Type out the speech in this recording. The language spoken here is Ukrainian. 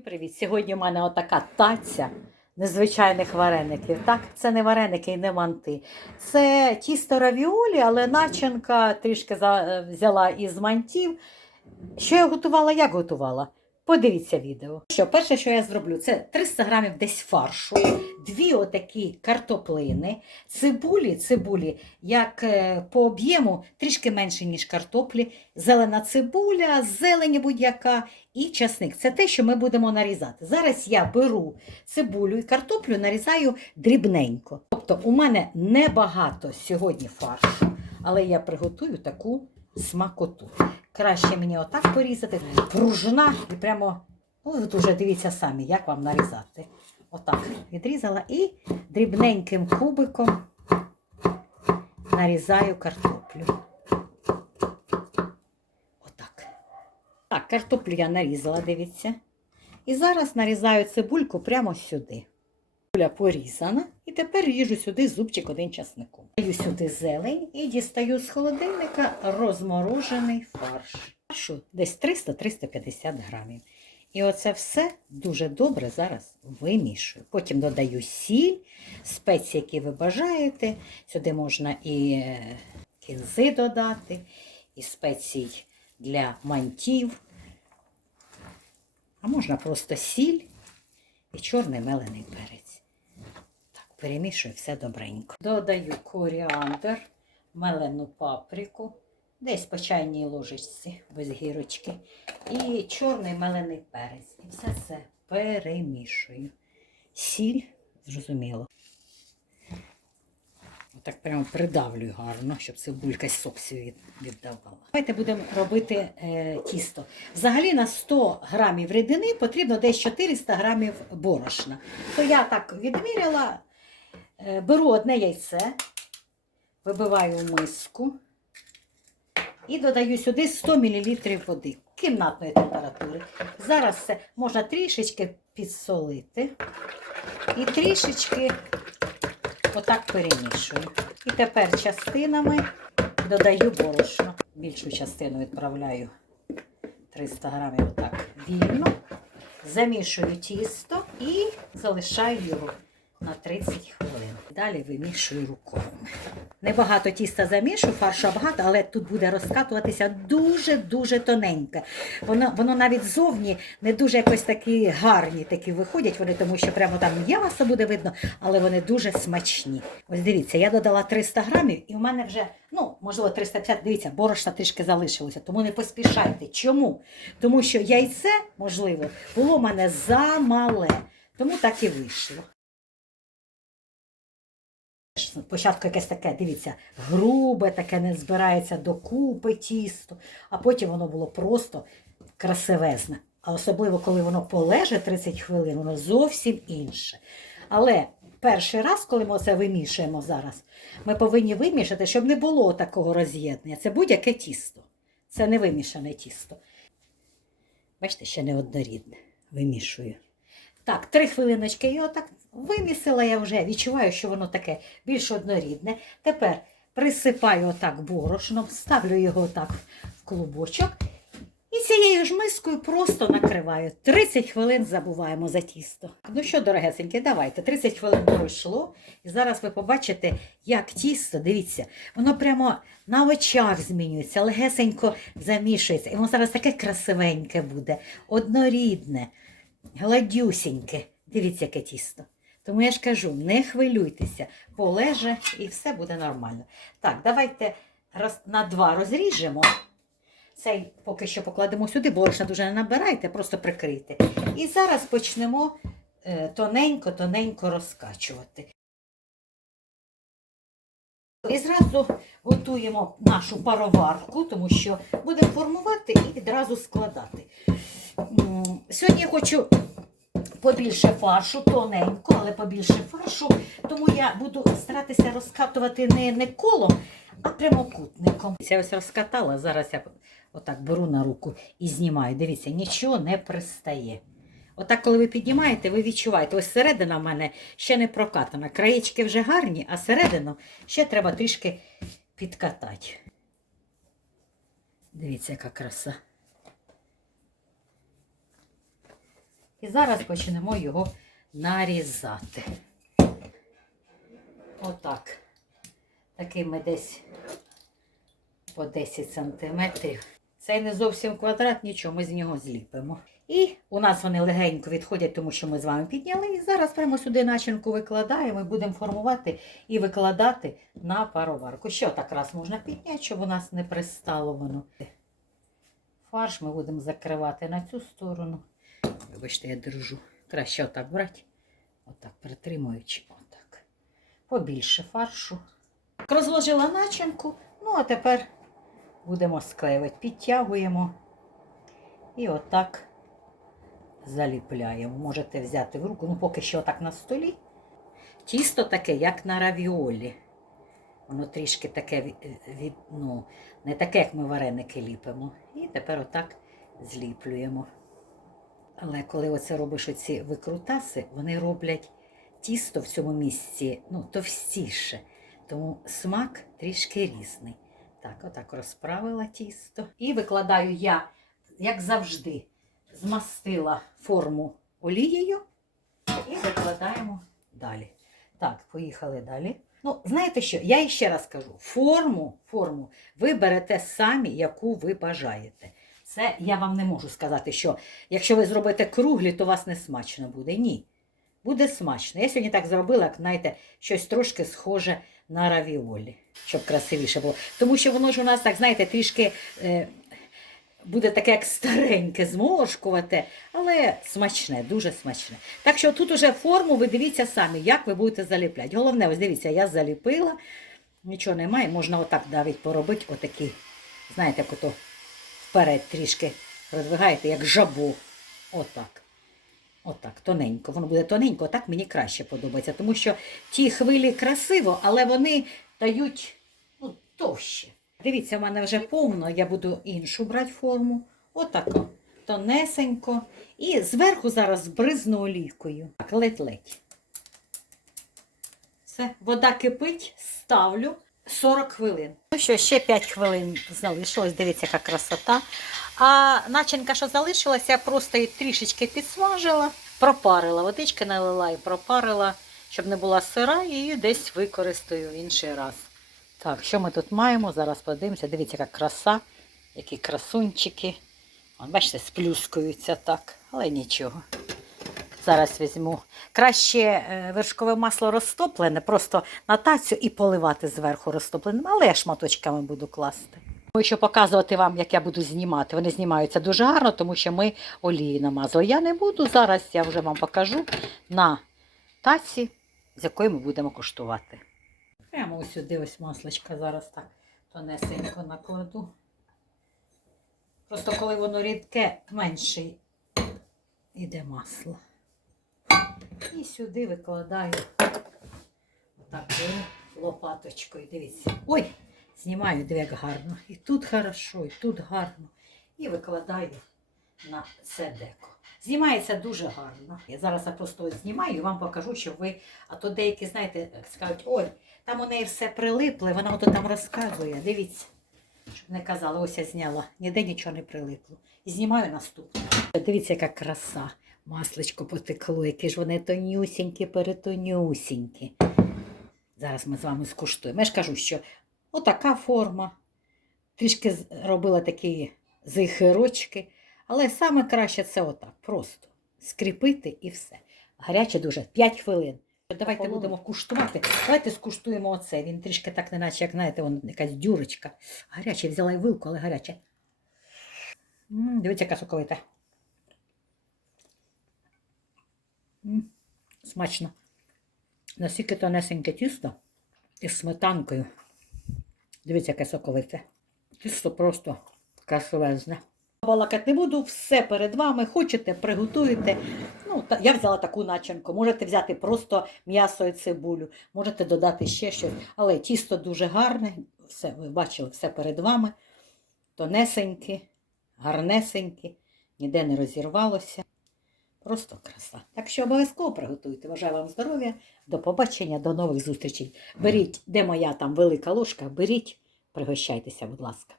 Всім привіт! Сьогодні в мене отака таця незвичайних вареників. Так, це не вареники і не манти. Це тісто равіолі, але начинка трішки взяла із мантів. Що я готувала, як готувала? Подивіться відео. Що, перше, що я зроблю, це 300 грамів десь фаршу, дві отакі картоплини, цибулі, цибулі, як е, по об'єму, трішки менше, ніж картоплі, зелена цибуля, зелені будь-яка і часник. Це те, що ми будемо нарізати. Зараз я беру цибулю і картоплю, нарізаю дрібненько. Тобто у мене небагато сьогодні фаршу, але я приготую таку смакоту. Краще мені отак порізати, пружна і прямо, ну ви дуже дивіться самі, як вам нарізати. Отак відрізала і дрібненьким кубиком нарізаю картоплю. Отак. Так, картоплю я нарізала, дивіться. І зараз нарізаю цибульку прямо сюди. Цибуля порізана. І тепер ріжу сюди зубчик один часником. Даю сюди зелень і дістаю з холодильника розморожений фарш. Фаршу десь 300-350 грамів. І оце все дуже добре зараз вимішую. Потім додаю сіль, спеції, які ви бажаєте. Сюди можна і е, кінзи додати, і спецій для мантів. А можна просто сіль і чорний мелений перець. Так, перемішую все добренько. Додаю коріандр, мелену паприку, десь по чайній ложечці без гірочки. І чорний мелений перець. І все це перемішую. Сіль, зрозуміло. Отак прямо придавлюю гарно, щоб цибулька сок свій віддавала. Давайте будемо робити е, тісто. Взагалі на 100 грамів рідини потрібно десь 400 грамів борошна. То я так відміряла, беру одне яйце, вибиваю в миску і додаю сюди 100 мл води кімнатної температури. Зараз це можна трішечки підсолити і трішечки отак перемішую. І тепер частинами додаю борошно. Більшу частину відправляю 300 грамів отак вільно. Замішую тісто і залишаю його на 30 хвилин. Далі вимішую рукою. Небагато тіста замішу, фаршу багато, але тут буде розкатуватися дуже-дуже тоненьке. Воно, воно навіть зовні не дуже якось такі гарні такі виходять вони, тому що прямо там м'ясо буде видно, але вони дуже смачні. Ось дивіться, я додала 300 грамів, і в мене вже, ну, можливо, 350, дивіться, борошна трішки залишилося, тому не поспішайте. Чому? Тому що яйце, можливо, було в мене замале, тому так і вийшло. Спочатку якесь таке, дивіться, грубе, таке не збирається докупи тісто, а потім воно було просто красивезне. А особливо, коли воно полеже 30 хвилин, воно зовсім інше. Але перший раз, коли ми це вимішуємо зараз, ми повинні вимішати, щоб не було такого роз'єднання. Це будь-яке тісто. Це не вимішане тісто. Бачите, ще не однорідне. Вимішую. Так, три хвилиночки і отак вимісила я вже. Відчуваю, що воно таке більш однорідне. Тепер присипаю отак борошном, ставлю його отак в клубочок. І цією ж мискою просто накриваю. 30 хвилин забуваємо за тісто. Ну що, дорогесенькі, давайте. 30 хвилин пройшло. І зараз ви побачите, як тісто, дивіться, воно прямо на очах змінюється, легесенько замішується. І воно зараз таке красивеньке буде, однорідне, гладюсіньке. Дивіться, яке тісто. Тому я ж кажу, не хвилюйтеся, полеже і все буде нормально. Так, давайте роз, на два розріжемо. Цей поки що покладемо сюди, борошна дуже не набирайте, просто прикрийте. І зараз почнемо тоненько-тоненько розкачувати. І зразу готуємо нашу пароварку, тому що будемо формувати і відразу складати. Сьогодні я хочу побільше фаршу, тоненько, але побільше фаршу, тому я буду старатися розкатувати не, не колом, а прямокутником. Я ось розкатала, зараз я отак беру на руку і знімаю. Дивіться, нічого не пристає. Отак, коли ви піднімаєте, ви відчуваєте, ось середина в мене ще не прокатана. Краєчки вже гарні, а середину ще треба трішки підкатати. Дивіться, яка краса. І зараз почнемо його нарізати. Отак. Такими десь по 10 сантиметрів. Це не зовсім квадрат, нічого, ми з нього зліпимо. І у нас вони легенько відходять, тому що ми з вами підняли. І зараз прямо сюди начинку викладаємо і будемо формувати і викладати на пароварку. Ще так раз можна підняти, щоб у нас не пристало воно. Фарш ми будемо закривати на цю сторону. Вибачте, я держу. Краще отак брати. Отак, притримуючи. Отак. Побільше фаршу. Розложила начинку. Ну, а тепер будемо склеювати. Підтягуємо. І отак заліпляємо. Можете взяти в руку, ну поки що отак на столі. Тісто таке, як на равіолі. Воно трішки таке від, ну, не таке, як ми вареники ліпимо. І тепер отак зліплюємо. Але коли оце робиш оці викрутаси, вони роблять тісто в цьому місці ну, товстіше. Тому смак трішки різний. Так, отак розправила тісто. І викладаю я, як завжди, змастила форму олією і викладаємо далі. Так, поїхали далі. Ну, знаєте що? Я ще раз кажу: форму, форму ви берете самі, яку ви бажаєте. Це я вам не можу сказати, що якщо ви зробите круглі, то вас не смачно буде. Ні. Буде смачно. Я сьогодні так зробила, як знаєте, щось трошки схоже на равіолі, щоб красивіше було. Тому що воно ж у нас, так, знаєте, трішки е, буде таке, як стареньке, зморшкувати, але смачне, дуже смачне. Так що тут уже форму ви дивіться самі, як ви будете заліпляти. Головне, ось дивіться, я заліпила, нічого немає, можна отак навіть поробити, отакі, знаєте, як ото вперед трішки роздвигаєте, як жабу. Отак. Отак, тоненько. Воно буде тоненько, отак мені краще подобається. Тому що ті хвилі красиво, але вони дають ну, товще. Дивіться, в мене вже повно, я буду іншу брати форму. Отако. Тонесенько. І зверху зараз бризну олійкою. Так, ледь-ледь. Все, вода кипить, ставлю 40 хвилин. Ну що, ще 5 хвилин залишилось, дивіться, яка красота. А начинка, що залишилася, я просто її трішечки підсмажила, пропарила, водички налила і пропарила, щоб не була сира, і десь використаю інший раз. Так, що ми тут маємо? Зараз подивимося. Дивіться, яка краса, які красунчики. Бачите, сплюскуються так, але нічого. Зараз візьму. Краще е, вершкове масло розтоплене, просто на тацю і поливати зверху розтопленим, але я шматочками буду класти. Хочу показувати вам, як я буду знімати. Вони знімаються дуже гарно, тому що ми олії намазали. Я не буду. Зараз я вже вам покажу на таці, з якої ми будемо куштувати. Прямо ось сюди ось масличка зараз так тонесенько накладу. Просто коли воно рідке, менше йде масло. І сюди викладаю такою лопаточкою. Дивіться. Ой! Знімаю як гарно. І тут хорошо, і тут гарно. І викладаю на це деко. Знімається дуже гарно. Я зараз просто знімаю і вам покажу, щоб ви. А то деякі, знаєте, скажуть, ой, там у неї все прилипле, вона ото там розказує. Дивіться, щоб не казали, ось я зняла. Ніде нічого не прилипло. І знімаю наступне. Дивіться, яка краса. Масличко потекло, які ж вони тонюсінькі, перетонюсінькі. Зараз ми з вами скуштуємо. Я ж кажу, що отака форма. Трішки робила такі зихирочки. Але саме краще це отак. Просто скріпити і все. Гаряче дуже. 5 хвилин. Давайте Охолоне. будемо куштувати. Давайте скуштуємо оце. Він трішки так, неначе, як знаєте, вон якась дюрочка. Гаряче, взяла і вилку, але гаряче. М, Дивіться, яка соковита. Смачно. Наскільки тонесеньке тісто із сметанкою. Дивіться, яке соковите. Тісто просто красивезне. Балакати не буду, все перед вами. Хочете, приготуєте. Ну, та, я взяла таку начинку. Можете взяти просто м'ясо і цибулю, можете додати ще щось. Але тісто дуже гарне. Все, ви бачили, все перед вами. Тонесеньке, гарнесеньке, ніде не розірвалося. Просто краса. Так що обов'язково приготуйте. Бажаю вам здоров'я, до побачення, до нових зустрічей. Беріть, де моя там велика ложка, беріть, пригощайтеся, будь ласка.